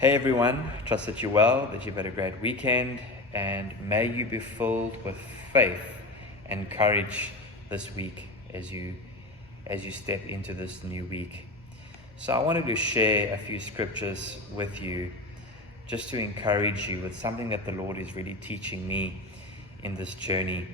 Hey everyone, trust that you're well, that you've had a great weekend, and may you be filled with faith and courage this week as you step into this new week. So I wanted to share a few scriptures with you just to encourage you with something that the Lord is really teaching me in this journey.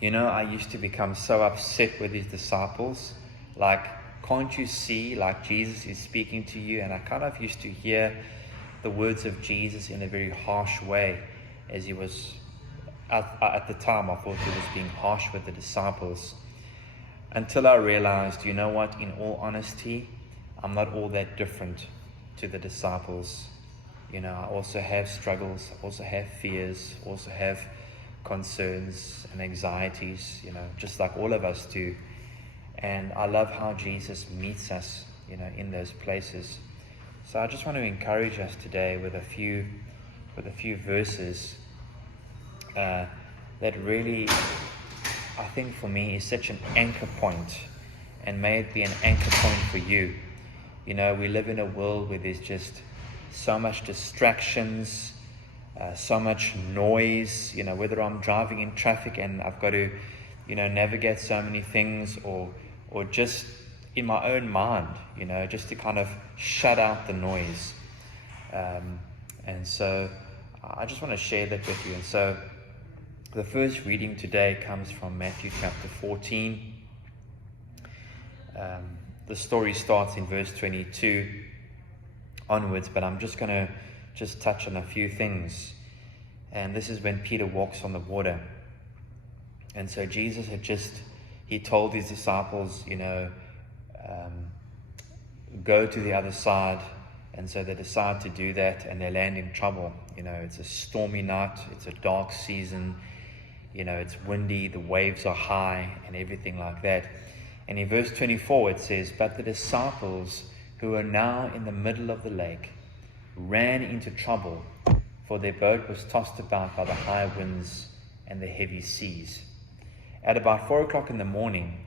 You know, I used to become so upset with his disciples, like, can't you see, like Jesus is speaking to you? And I kind of used to hear the words of Jesus in a very harsh way, as he was, at the time I thought he was being harsh with the disciples, until I realized, you know what, in all honesty, I'm not all that different to the disciples. You know, I also have struggles, I also have fears, also have concerns and anxieties, you know, just like all of us do. And I love how Jesus meets us, you know, in those places. So I just want to encourage us today with a few verses that really, I think for me, is such an anchor point, and may it be an anchor point for you. You know, we live in a world where there's just so much distractions, so much noise, you know, whether I'm driving in traffic and I've got to, you know, navigate so many things, or just in my own mind, you know, just to kind of shut out the noise. And so I just want to share that with you. And so the first reading today comes from Matthew chapter 14. The story starts in verse 22 onwards, but I'm just going to touch on a few things. And this is when Peter walks on the water. And so Jesus he told his disciples, you know, go to the other side. And so they decide to do that, and they land in trouble. You know, it's a stormy night, it's a dark season, you know, it's windy, the waves are high, and everything like that. And in verse 24 it says, but the disciples who were now in the middle of the lake ran into trouble, for their boat was tossed about by the high winds and the heavy seas. At about 4 o'clock in the morning,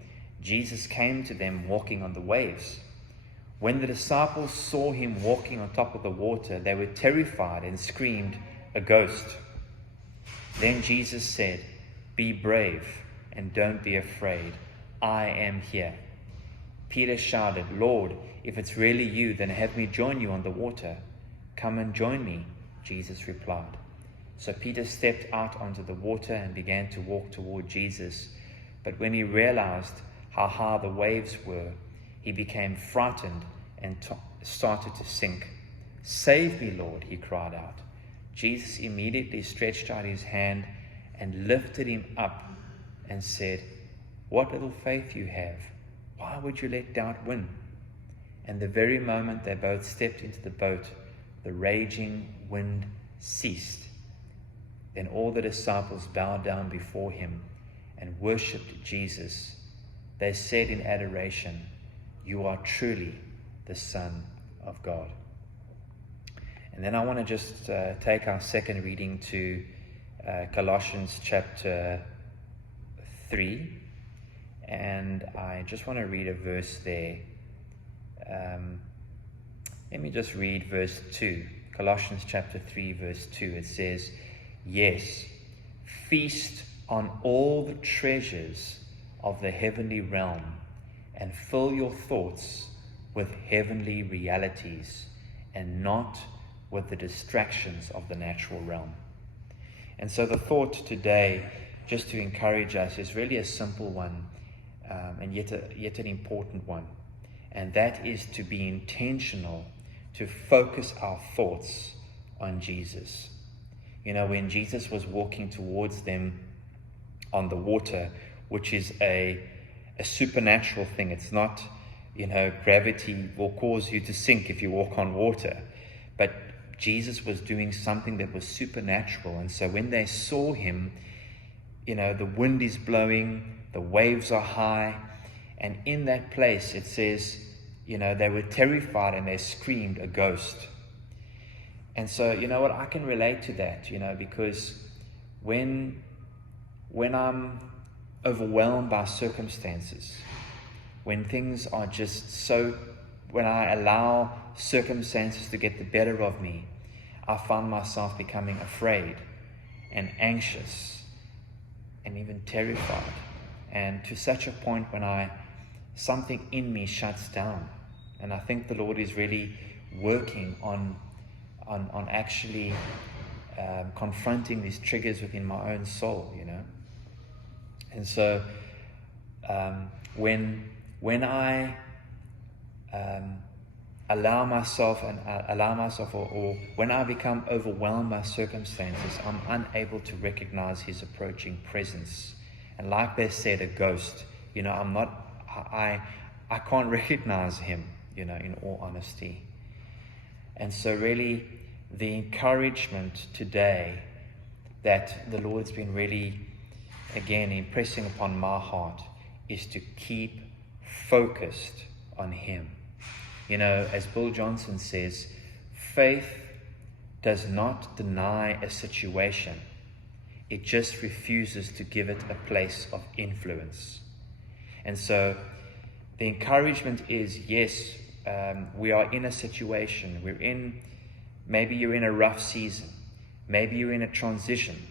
Jesus came to them walking on the waves. When the disciples saw him walking on top of the water, they were terrified and screamed, "A ghost!" Then Jesus said, "Be brave and don't be afraid. I am here." Peter shouted, "Lord, if it's really you, then have me join you on the water." "Come and join me," Jesus replied. So Peter stepped out onto the water and began to walk toward Jesus. But when he realized how high the waves were, he became frightened and started to sink. "Save me, Lord," he cried out. Jesus immediately stretched out his hand and lifted him up and said, "What little faith you have! Why would you let doubt win?" And the very moment they both stepped into the boat, the raging wind ceased. Then all the disciples bowed down before him and worshipped Jesus. They said in adoration, "You are truly the Son of God." And then I want to just take our second reading to Colossians chapter 3. And I just want to read a verse there. Let me just read verse 2. Colossians chapter 3, verse 2. It says, "Yes, feast on all the treasures of the heavenly realm and fill your thoughts with heavenly realities and not with the distractions of the natural realm." And so the thought today, just to encourage us, is really a simple one, and yet an important one. And that is to be intentional, to focus our thoughts on Jesus. You know, when Jesus was walking towards them on the water, which is a supernatural thing. It's not, you know, gravity will cause you to sink if you walk on water. But Jesus was doing something that was supernatural. And so when they saw him, you know, the wind is blowing, the waves are high. And in that place, it says, you know, they were terrified and they screamed, "A ghost." And so, you know what, I can relate to that, you know, because when I'm overwhelmed by circumstances, when things are just so when I allow circumstances to get the better of me, I find myself becoming afraid and anxious and even terrified. And to such a point when something in me shuts down. And I think the Lord is really working on actually confronting these triggers within my own soul, And so when I allow myself or when I become overwhelmed by circumstances, I'm unable to recognize His approaching presence. And like they said, a ghost, I can't recognize Him, in all honesty. And so really the encouragement today that the Lord's been really, again, impressing upon my heart is to keep focused on Him. As Bill Johnson says, faith does not deny a situation. It just refuses to give it a place of influence. And so the encouragement is, yes, we are in a situation. Maybe you're in a rough season. Maybe you're in a transition.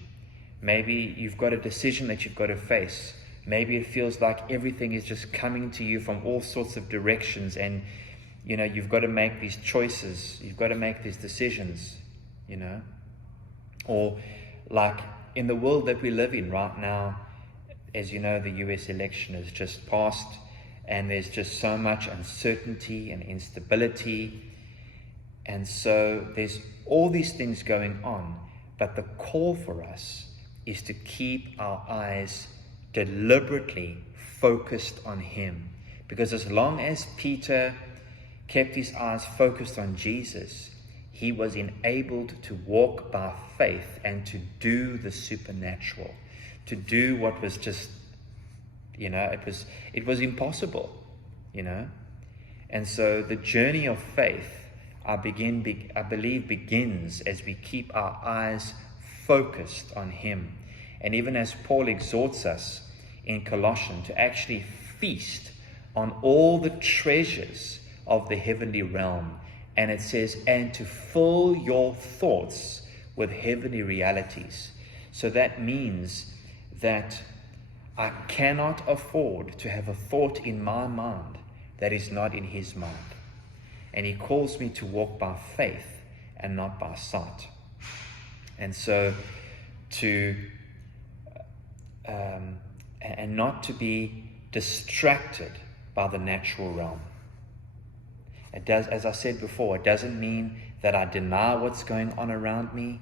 Maybe you've got a decision that you've got to face. Maybe it feels like everything is just coming to you from all sorts of directions, and you've got to make these choices. You've got to make these decisions, Or like in the world that we live in right now, as you know, the US election has just passed, and there's just so much uncertainty and instability. And so there's all these things going on, but the call for us is to keep our eyes deliberately focused on Him. Because as long as Peter kept his eyes focused on Jesus, he was enabled to walk by faith and to do the supernatural, to do what was just, it was impossible, And so the journey of faith, I believe, begins as we keep our eyes focused on Him. And even as Paul exhorts us in Colossians to actually feast on all the treasures of the heavenly realm. And it says, and to fill your thoughts with heavenly realities. So that means that I cannot afford to have a thought in my mind that is not in His mind. And He calls me to walk by faith and not by sight. And so and not to be distracted by the natural realm. It does, as I said before, it doesn't mean that I deny what's going on around me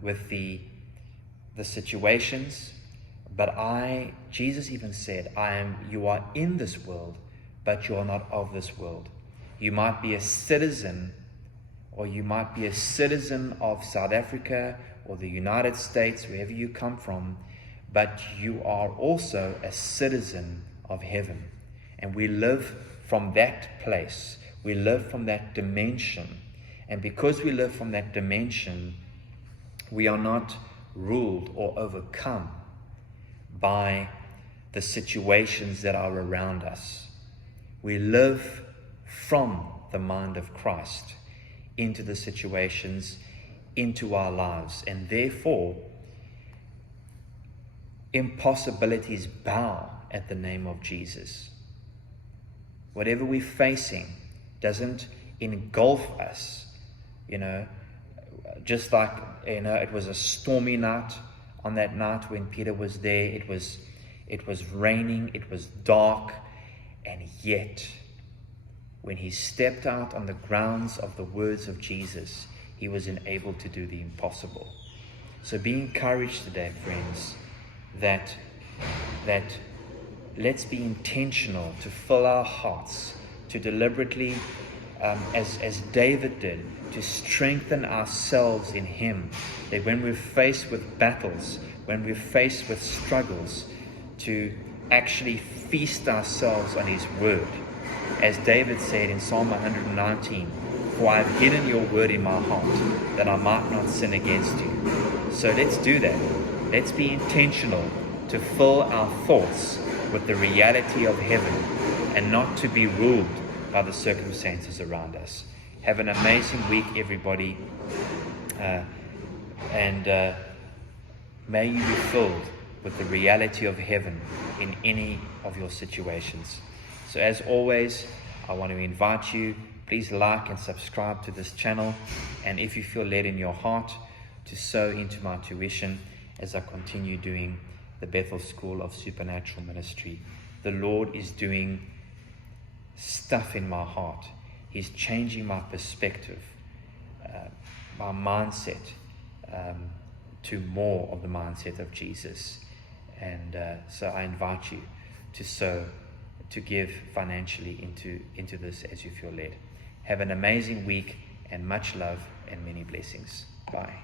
with the situations, but Jesus even said, you are in this world, but you are not of this world. You might be a citizen, or you might be a citizen of South Africa or the United States, wherever you come from, but you are also a citizen of heaven. And we live from that place. We live from that dimension. And because we live from that dimension, we are not ruled or overcome by the situations that are around us. We live from the mind of Christ into the situations, into our lives. And therefore, impossibilities bow at the name of Jesus. Whatever we're facing doesn't engulf us, just like, it was a stormy night on that night when Peter was there. It was raining, it was dark, and yet when he stepped out on the grounds of the words of Jesus, he was enabled to do the impossible. So be encouraged today, friends, that let's be intentional to fill our hearts, to deliberately, as David did, to strengthen ourselves in Him. That when we're faced with battles, when we're faced with struggles, to actually feast ourselves on His word. As David said in Psalm 119, for I have hidden your word in my heart, that I might not sin against you. So let's do that. Let's be intentional to fill our thoughts with the reality of heaven, and not to be ruled by the circumstances around us. Have an amazing week, everybody. And may you be filled with the reality of heaven in any of your situations. So as always, I want to invite you, please like and subscribe to this channel. And if you feel led in your heart to sow into my tuition as I continue doing the Bethel School of Supernatural Ministry, the Lord is doing stuff in my heart. He's changing my perspective, my mindset, to more of the mindset of Jesus. And so I invite you to sow, to give financially into this as you feel led. Have an amazing week, and much love and many blessings. Bye.